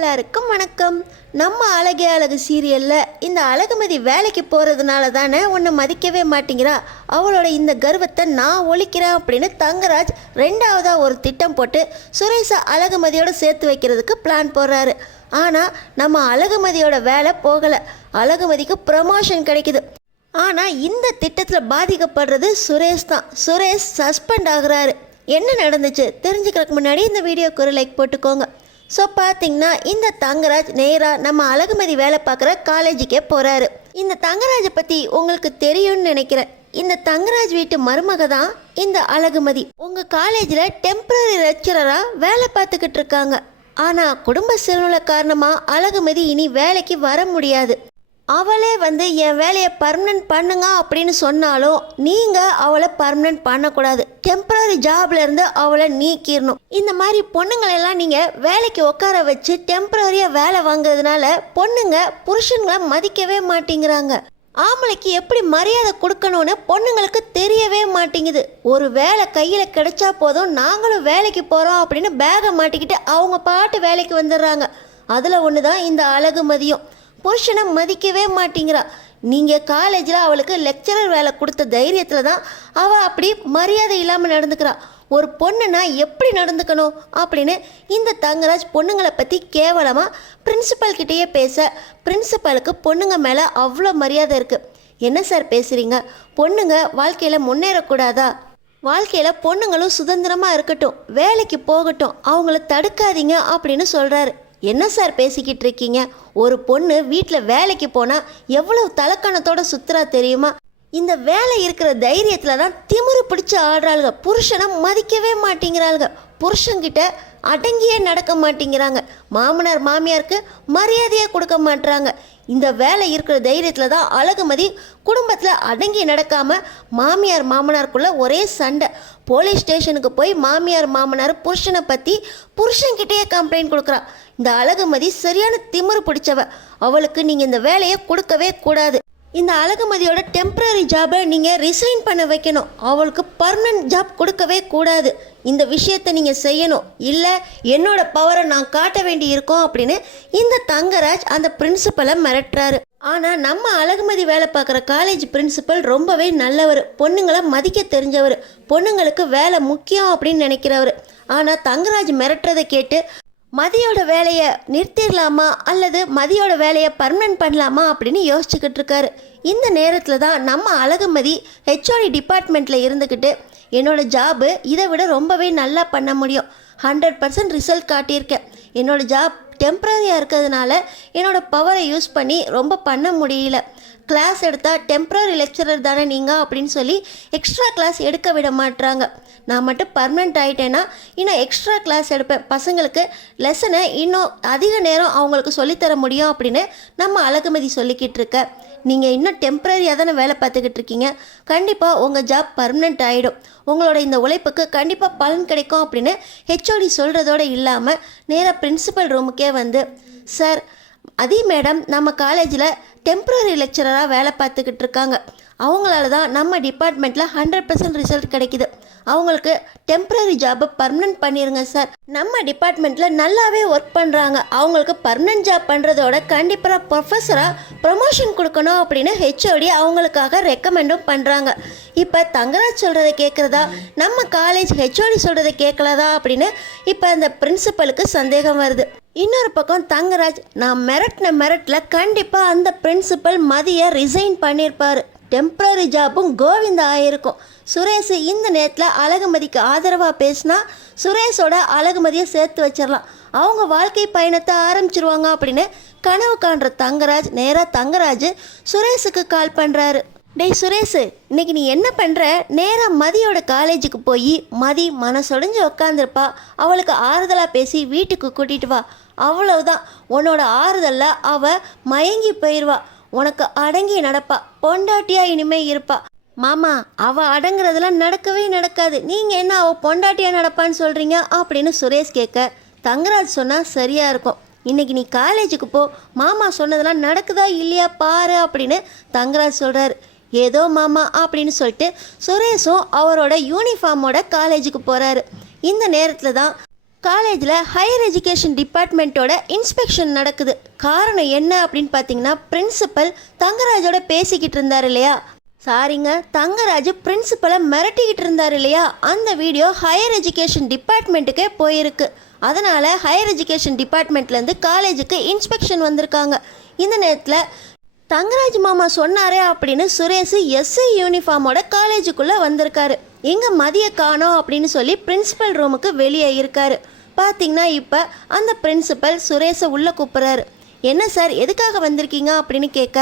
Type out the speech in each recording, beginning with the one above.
எல்லாருக்கும் வணக்கம். நம்ம அழகே அழகு சீரியலில் இந்த அழகுமதி வேலைக்கு போகிறதுனால தானே உன்னை மதிக்கவே மாட்டேங்கிறா, அவளோட இந்த கர்வத்தை நான் ஒழிக்கிறேன் அப்படின்னு தங்கராஜ் ரெண்டாவதாக ஒரு திட்டம் போட்டு சுரேஷை அழகுமதியோடு சேர்த்து வைக்கிறதுக்கு பிளான் போடுறாரு. ஆனால் நம்ம அழகுமதியோட வேலை போகலை, அழகுமதிக்கு ப்ரமோஷன் கிடைக்குது. ஆனால் இந்த திட்டத்தில் பாதிக்கப்படுறது சுரேஷ் தான். சுரேஷ் சஸ்பெண்ட் ஆகுறாரு. என்ன நடந்துச்சு தெரிஞ்சுக்கிறதுக்கு முன்னாடி இந்த வீடியோக்கு ஒரு லைக் போட்டுக்கோங்க. ஸோ பார்த்தீங்கன்னா இந்த தங்கராஜ் நேராக நம்ம அழகுமதி வேலை பார்க்குற காலேஜுக்கே போகிறாரு. இந்த தங்கராஜை பற்றி உங்களுக்கு தெரியும்னு நினைக்கிறேன். இந்த தங்கராஜ் வீட்டு மருமக தான் இந்த அழகுமதி. உங்கள் காலேஜில் டெம்பரரி லெக்சரராக வேலை பார்த்துக்கிட்டு இருக்காங்க. ஆனால் குடும்ப சூழ்நிலை காரணமாக அழகுமதி இனி வேலைக்கு வர முடியாது. அவளே என் வேலையை பர்மனெண்ட் பண்ணுங்க அப்படின்னு சொன்னாலும் நீங்கள் அவளை பர்மனெண்ட் பண்ணக்கூடாது. டெம்பரரி ஜாப்லேருந்து அவளை நீக்கிடணும். இந்த மாதிரி பொண்ணுங்களெல்லாம் நீங்கள் வேலைக்கு உட்கார வச்சு டெம்பரரியாக வேலை வாங்குறதுனால பொண்ணுங்க புருஷன்களை மதிக்கவே மாட்டேங்கிறாங்க. ஆம்பளைக்கு எப்படி மரியாதை கொடுக்கணும்னு பொண்ணுங்களுக்கு தெரியவே மாட்டேங்குது. ஒரு வேலை கையில் கிடைச்சா போதும், நாங்களும் வேலைக்கு போகிறோம் அப்படின்னு பேகை மாட்டிக்கிட்டு அவங்க பாட்டு வேலைக்கு வந்துடுறாங்க. அதில் ஒன்று தான் இந்த அழகுமதியும். புருஷனை மதிக்கவே மாட்டேங்கிறா. நீங்கள் காலேஜில் அவளுக்கு லெக்சரர் வேலை கொடுத்த தைரியத்தில் தான் அவள் அப்படி மரியாதை இல்லாமல் நடந்துக்கிறா. ஒரு பொண்ணுன்னா எப்படி நடந்துக்கணும் அப்படின்னு இந்த தங்கராஜ் பொண்ணுங்களை பற்றி கேவலமாக பிரின்சிபல்கிட்டேயே பேச, பிரின்சிபலுக்கு பொண்ணுங்க மேலே அவ்வளோ மரியாதை இருக்குது. என்ன சார் பேசுகிறீங்க? பொண்ணுங்க வாழ்க்கையில் முன்னேறக்கூடாதா? வாழ்க்கையில் பொண்ணுங்களும் சுதந்திரமாக இருக்கட்டும், வேலைக்கு போகட்டும், அவங்கள தடுக்காதீங்க அப்படின்னு சொல்கிறாரு. என்ன சார் பேசிக்கிட்டு இருக்கீங்க? ஒரு பொண்ணு வீட்டில் வேலைக்கு போனால் எவ்வளவு தலக்கணத்தோட சுற்றுறா தெரியுமா? இந்த வேலை இருக்கிற தைரியத்தில் தான் திமிரு பிடிச்சி ஆடுறாளுங்க. புருஷனை மதிக்கவே மாட்டேங்கிறாளுங்க. புருஷங்கிட்ட அடங்கியே நடக்க மாட்டேங்கிறாங்க. மாமனார் மாமியாருக்கு மரியாதையே கொடுக்க மாட்டுறாங்க. இந்த வேலை இருக்கிற தைரியத்தில் தான் அழகுமதி குடும்பத்தில் அடங்கி நடக்காமல் மாமியார் மாமனாருக்குள்ளே ஒரே சண்டை. போலீஸ் ஸ்டேஷனுக்கு போய் மாமியார் மாமனார் புருஷனை பற்றி புருஷன்கிட்டயே கம்ப்ளைண்ட் கொடுக்குறா. இந்த அழகுமதி சரியான திமிரு பிடிச்சவ. அவளுக்கு நீங்கள் இந்த வேலையை கொடுக்கவே கூடாது. இந்த அழகுமதியோட டெம்பரரி ஜாபை நீங்கள் ரிசைன் பண்ண வைக்கணும். அவளுக்கு பர்மனன்ட் ஜாப் கொடுக்கவே கூடாது. இந்த விஷயத்தை நீங்கள் செய்யணும், இல்லை என்னோட பவரை நான் காட்ட வேண்டி இருக்கோம் அப்படின்னு இந்த தங்கராஜ் அந்த பிரின்சிபலை மிரட்டுறாரு. ஆனால் நம்ம அழகுமதி வேலை பார்க்குற காலேஜ் பிரின்சிபல் ரொம்பவே நல்லவர், பொண்ணுங்களை மதிக்க தெரிஞ்சவர், பொண்ணுங்களுக்கு வேலை முக்கியம் அப்படின்னு நினைக்கிறவர். ஆனால் தங்கராஜ் மிரட்டுறதை கேட்டு மதியோட வேலையை நிறுத்திடலாமா அல்லது மதியோட வேலையை பர்மனெண்ட் பண்ணலாமா அப்படின்னு யோசிச்சுக்கிட்டு இருக்காரு. இந்த நேரத்தில் தான் நம்ம அழகுமதி ஹெச்ஓடி டிபார்ட்மெண்ட்டில் இருந்துக்கிட்டு என்னோடய ஜாபு இதை விட ரொம்பவே நல்லா பண்ண முடியும், 100% ரிசல்ட் காட்டியிருக்கேன், என்னோடய ஜாப் டெம்பரரியாக இருக்கிறதுனால என்னோடய பவரை யூஸ் பண்ணி ரொம்ப பண்ண முடியல, கிளாஸ் எடுத்தால் டெம்பரரி லெக்சரர் தானே நீங்கள் அப்படின்னு சொல்லி எக்ஸ்ட்ரா கிளாஸ் எடுக்க விட மாட்டுறாங்க. நான் மட்டும் பர்மனெண்ட் ஆகிட்டேன்னா இன்னும் எக்ஸ்ட்ரா கிளாஸ் எடுப்பேன், பசங்களுக்கு லெசனை இன்னும் அதிக நேரம் அவங்களுக்கு சொல்லித்தர முடியும் அப்படின்னு நம்ம அழகுமதி சொல்லிக்கிட்டு இருக்க. நீங்கள் இன்னும் டெம்பரரியாக தானே வேலை பார்த்துக்கிட்டு இருக்கீங்க, கண்டிப்பாக உங்கள் ஜாப் பர்மனெண்ட் ஆகிடும், உங்களோட இந்த உழைப்புக்கு கண்டிப்பாக பலன் கிடைக்கும் அப்படின்னு ஹெச்ஓடி சொல்கிறதோடு இல்லாமல் நேராக பிரின்சிபல் ரூமுக்கே சார் அதே மேடம் நம்ம காலேஜில் டெம்பரரி லெக்சரராக வேலை பார்த்துக்கிட்டு இருக்காங்க, அவங்களால தான் நம்ம டிபார்ட்மெண்ட்டில் 100% ரிசல்ட் கிடைக்குது, அவங்களுக்கு டெம்பரரி ஜாபை பர்மனெண்ட் பண்ணிடுங்க சார், நம்ம டிபார்ட்மெண்ட்டில் நல்லாவே ஒர்க் பண்ணுறாங்க, அவங்களுக்கு பர்மனெண்ட் ஜாப் பண்ணுறதோட கண்டிப்பாக ப்ரொஃபஸராக ப்ரமோஷன் கொடுக்கணும் அப்படின்னு ஹெச்ஓடி அவங்களுக்காக ரெக்கமெண்டும் பண்ணுறாங்க. இப்போ தங்கராஜ் சொல்கிறத கேட்குறதா, நம்ம காலேஜ் ஹெச்ஓடி சொல்கிறத கேட்கலதா அப்படின்னு இப்போ அந்த பிரின்சிபலுக்கு சந்தேகம் வருது. இன்னொரு பக்கம் தங்கராஜ் நான் மிரட்டில் கண்டிப்பாக அந்த பிரின்சிபல் மதியை ரிசைன் பண்ணியிருப்பார், டெம்பரரி ஜாப்பும் கோவிந்தா ஆகிருக்கும். சுரேஷ் இந்த நேரத்தில் அழகுமதிக்கு ஆதரவாக பேசினா சுரேஷோட அழகுமதியை சேர்த்து வச்சிடலாம், அவங்க வாழ்க்கை பயணத்தை ஆரம்பிச்சிருவாங்க அப்படின்னு கனவு காண்ற தங்கராஜ் நேராக தங்கராஜ் சுரேஷுக்கு கால் பண்ணுறாரு. டேய் சுரேஷ், இன்னைக்கு நீ என்ன பண்ணுற? நேராக மதியோட காலேஜுக்கு போய் மதி மனசொடைஞ்சு உக்காந்துருப்பா, அவளுக்கு ஆறுதலாக பேசி வீட்டுக்கு கூட்டிகிட்டு வா, அவ்வளவுதான். உன்னோட ஆறுதலில் அவள் மயங்கி போயிடுவா, உனக்கு அடங்கி நடப்பா, பொண்டாட்டியாக இனிமேல் இருப்பா. மாமா அவள் அடங்குறதுலாம் நடக்கவே நடக்காது, நீங்கள் என்ன அவள் பொண்டாட்டியாக நடப்பான்னு சொல்கிறீங்க அப்படின்னு சுரேஷ் கேட்க தங்கராஜ் சொன்னால் சரியாக இருக்கும், இன்றைக்கி நீ காலேஜுக்கு போ, மாமா சொன்னதெல்லாம் நடக்குதா இல்லையா பாரு அப்படின்னு தங்கராஜ் சொல்கிறாரு. ஏதோ மாமா அப்படின்னு சொல்லிட்டு சுரேஷும் அவரோட யூனிஃபார்மோட காலேஜுக்கு போகிறாரு. இந்த நேரத்தில் தான் காலேஜில் ஹையர் எஜுகேஷன் டிபார்ட்மெண்ட்டோட இன்ஸ்பெக்ஷன் நடக்குது. காரணம் என்ன அப்படின்னு பார்த்தீங்கன்னா, பிரின்சிபல் தங்கராஜோட பேசிக்கிட்டு இருந்தார் இல்லையா, சாரிங்க, தங்கராஜ் பிரின்சிபலை மிரட்டிக்கிட்டு இருந்தார் இல்லையா, அந்த வீடியோ ஹையர் எஜுகேஷன் டிபார்ட்மெண்ட்டுக்கே போயிருக்கு. அதனால் ஹையர் எஜுகேஷன் டிபார்ட்மெண்ட்லேருந்து காலேஜுக்கு இன்ஸ்பெக்ஷன் வந்திருக்காங்க. இந்த நேரத்தில் தங்கராஜ் மாமா சொன்னாரே அப்படின்னு சுரேஷ் எஸ்ஐ யூனிஃபார்மோட காலேஜுக்குள்ளே வந்திருக்காரு. எங்கே மதிய காணோம் அப்படின்னு சொல்லி பிரின்சிபல் ரூமுக்கு வெளியே இருக்காரு. பார்த்தீங்கன்னா இப்போ அந்த பிரின்சிபல் சுரேஷை உள்ளே கூப்பிட்றாரு. என்ன சார், எதுக்காக வந்திருக்கீங்க அப்படின்னு கேட்க,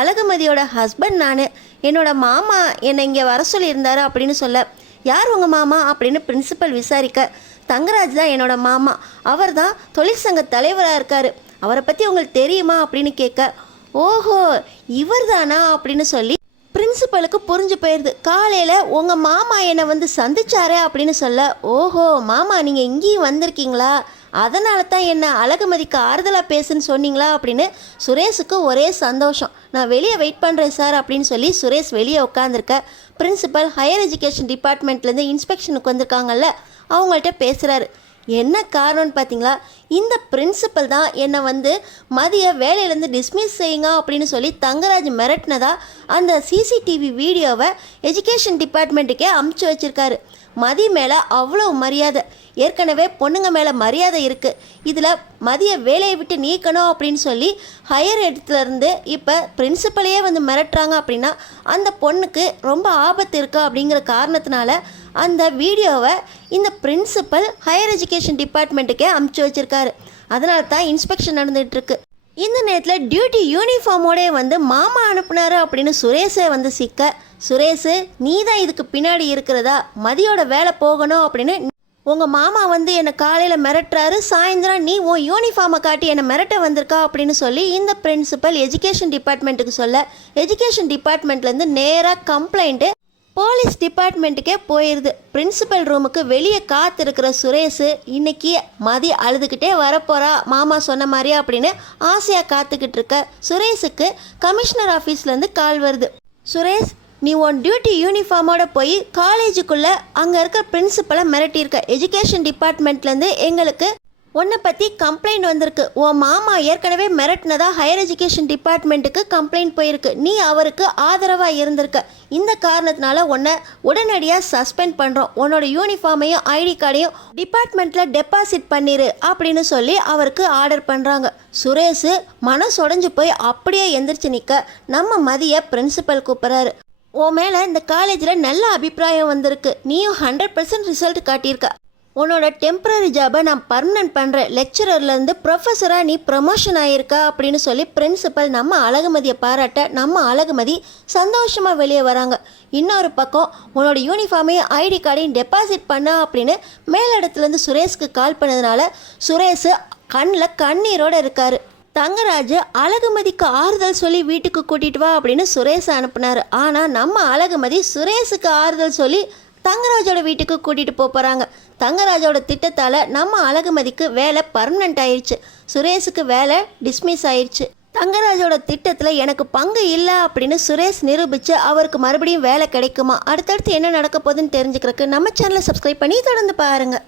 அழகுமதியோட ஹஸ்பண்ட் நான், என்னோட மாமா என்னை இங்கே வர சொல்லியிருந்தாரு அப்படின்னு சொல்ல, யார் உங்கள் மாமா அப்படின்னு பிரின்சிபல் விசாரிக்க, தங்கராஜ் தான் என்னோட மாமா, அவர் தான் தொழிற்சங்க தலைவராக இருக்கார், அவரை பற்றி உங்களுக்கு தெரியுமா அப்படின்னு கேட்க, ஓஹோ இவர் தானா அப்படின்னு சொல்லி பிரின்சிபலுக்கு புரிஞ்சு போயிடுது. காலையில் உங்கள் மாமா என்னை வந்து சந்திச்சாரே அப்படின்னு சொல்ல, ஓஹோ மாமா நீங்கள் இங்கேயும் வந்திருக்கீங்களா, அதனால தான் என்ன அழகுமதிக்கு ஆறுதலாக பேசுன்னு சொன்னீங்களா அப்படின்னு சுரேஷுக்கு ஒரே சந்தோஷம். நான் வெளியே வெயிட் பண்ணுறேன் சார் அப்படின்னு சொல்லி சுரேஷ் வெளியே உட்காந்துருக்க. பிரின்சிபல் ஹையர் எஜுகேஷன் டிபார்ட்மெண்ட்லேருந்து இன்ஸ்பெக்ஷனுக்கு வந்திருக்காங்கல்ல, அவங்கள்ட்ட பேசுகிறாரு. என்ன காரணம்னு பார்த்தீங்களா, இந்த பிரின்சிபல் தான் என்னை வந்து மதிய வேலையிலேருந்து டிஸ்மிஸ் செய்யுங்க அப்படின்னு சொல்லி தங்கராஜ் மிரட்டினதா அந்த சிசிடிவி வீடியோவை எஜுகேஷன் டிபார்ட்மெண்ட்டுக்கே அமுச்சு வச்சுருக்காரு. மதி மேலே அவ்வளோ மரியாதை, ஏற்கனவே பொண்ணுங்க மேலே மரியாதை இருக்குது, இதில் மதியை வேலையை விட்டு நீக்கணும் அப்படின்னு சொல்லி ஹையர் இடத்துலேருந்து இப்போ பிரின்சிபலையே வந்து மிரட்டுறாங்க அப்படின்னா அந்த பொண்ணுக்கு ரொம்ப ஆபத்து இருக்குது. அப்படிங்கிற காரணத்தினால அந்த வீடியோவை இந்த பிரின்சிபல் ஹையர் எஜுகேஷன் டிபார்ட்மெண்ட்டுக்கே அமுச்சு வச்சுருக்காரு. அதனால தான் இன்ஸ்பெக்ஷன் நடந்துகிட்ருக்கு. இந்த நேரத்தில் டியூட்டி யூனிஃபார்மோடே வந்து மாமா அனுப்புனாரு அப்படின்னு சுரேஷே வந்து சிக்க, சுரேஷ் நீ தான் இதுக்கு பின்னாடி இருக்கிறதா, மதியோட வேலை போகணும் அப்படின்னு உங்கள் மாமா வந்து என்னை காலையில் மிரட்டுறாரு, சாயந்தரம் நீ உன் யூனிஃபார்மை காட்டி என்னை மிரட்ட வந்திருக்கா அப்படின்னு சொல்லி இந்த பிரின்சிபல் எஜுகேஷன் டிபார்ட்மெண்ட்டுக்கு சொல்ல, எஜுகேஷன் டிபார்ட்மெண்ட்லேருந்து நேராக கம்ப்ளைண்ட்டு போலீஸ் டிபார்ட்மெண்ட்டுக்கே போயிடுது. பிரின்சிபல் ரூமுக்கு வெளியே காத்திருக்கிற சுரேஷ் இன்னைக்கு மதி அழுதுகிட்டே வரப்போறா மாமா சொன்ன மாதிரியா அப்படின்னு ஆசையாக காத்துக்கிட்டு இருக்க சுரேஷுக்கு கமிஷனர் ஆஃபீஸ்லேருந்து கால் வருது. சுரேஷ், நீ உன் டியூட்டி யூனிஃபார்மோட போய் காலேஜுக்குள்ளே அங்கே இருக்க பிரின்சிபலை மிரட்டியிருக்க, எஜுகேஷன் டிபார்ட்மெண்ட்லேருந்து எங்களுக்கு உன்னை பற்றி கம்ப்ளைண்ட் வந்திருக்கு, உன் மாமா ஏற்கனவே மிரட்டினதா ஹையர் எஜுகேஷன் டிபார்ட்மெண்ட்டுக்கு கம்ப்ளைண்ட் போயிருக்கு, நீ அவருக்கு ஆதரவாக இருந்திருக்க, இந்த காரணத்தினால உன்னை உடனடியாக சஸ்பெண்ட் பண்ணுறோம், உன்னோட யூனிஃபார்மையும் ஐடி கார்டையும் டிபார்ட்மெண்ட்டில் டெபாசிட் பண்ணிடு அப்படின்னு சொல்லி அவருக்கு ஆர்டர் பண்ணுறாங்க. சுரேஷ் மனசொடைஞ்சு போய் அப்படியே எந்திரிச்சு நிற்க நம்ம மதிய பிரின்சிபல் கூப்பிட்றாரு. உன் மேலே இந்த காலேஜில் நல்ல அபிப்பிராயம் வந்திருக்கு, நீயும் 100% ரிசல்ட் காட்டியிருக்க, உன்னோட டெம்பரரி ஜாபை நான் பர்மனன்ட் பண்ணுறேன், லெக்சரர்லேருந்து ப்ரொஃபஸராக நீ ப்ரமோஷன் ஆகியிருக்கா அப்படின்னு சொல்லி பிரின்சிபல் நம்ம அழகுமதியை பாராட்ட நம்ம அழகுமதி சந்தோஷமாக வெளியே வராங்க. இன்னொரு பக்கம் உன்னோட யூனிஃபார்மையும் ஐடி கார்டையும் டெபாசிட் பண்ண அப்படின்னு மேலிடத்துலேருந்து சுரேஷ்க்கு கால் பண்ணதுனால சுரேஷ் கண்ணில் கண்ணீரோடு இருக்கார். தங்கராஜ் அழகுமதிக்கு ஆறுதல் சொல்லி வீட்டுக்கு கூட்டிகிட்டு வா அப்படின்னு சுரேஷை அனுப்புனார். ஆனால் நம்ம அழகுமதி சுரேஷுக்கு ஆறுதல் சொல்லி தங்கராஜோட வீட்டுக்கு கூட்டிகிட்டு போகிறாங்க. தங்கராஜோட திட்டத்தால் நம்ம அழகுமதிக்கு வேலை பர்மனெண்ட் ஆயிடுச்சு, சுரேஷுக்கு வேலை டிஸ்மிஸ் ஆயிடுச்சு. தங்கராஜோட திட்டத்தில் எனக்கு பங்கு இல்லை அப்படின்னு சுரேஷ் நிரூபித்து அவருக்கு மறுபடியும் வேலை கிடைக்குமா? அடுத்தடுத்து என்ன நடக்க போகுதுன்னு தெரிஞ்சுக்கிறதுக்கு நம்ம சேனலை சப்ஸ்கிரைப் பண்ணி தொடர்ந்து பாருங்கள்.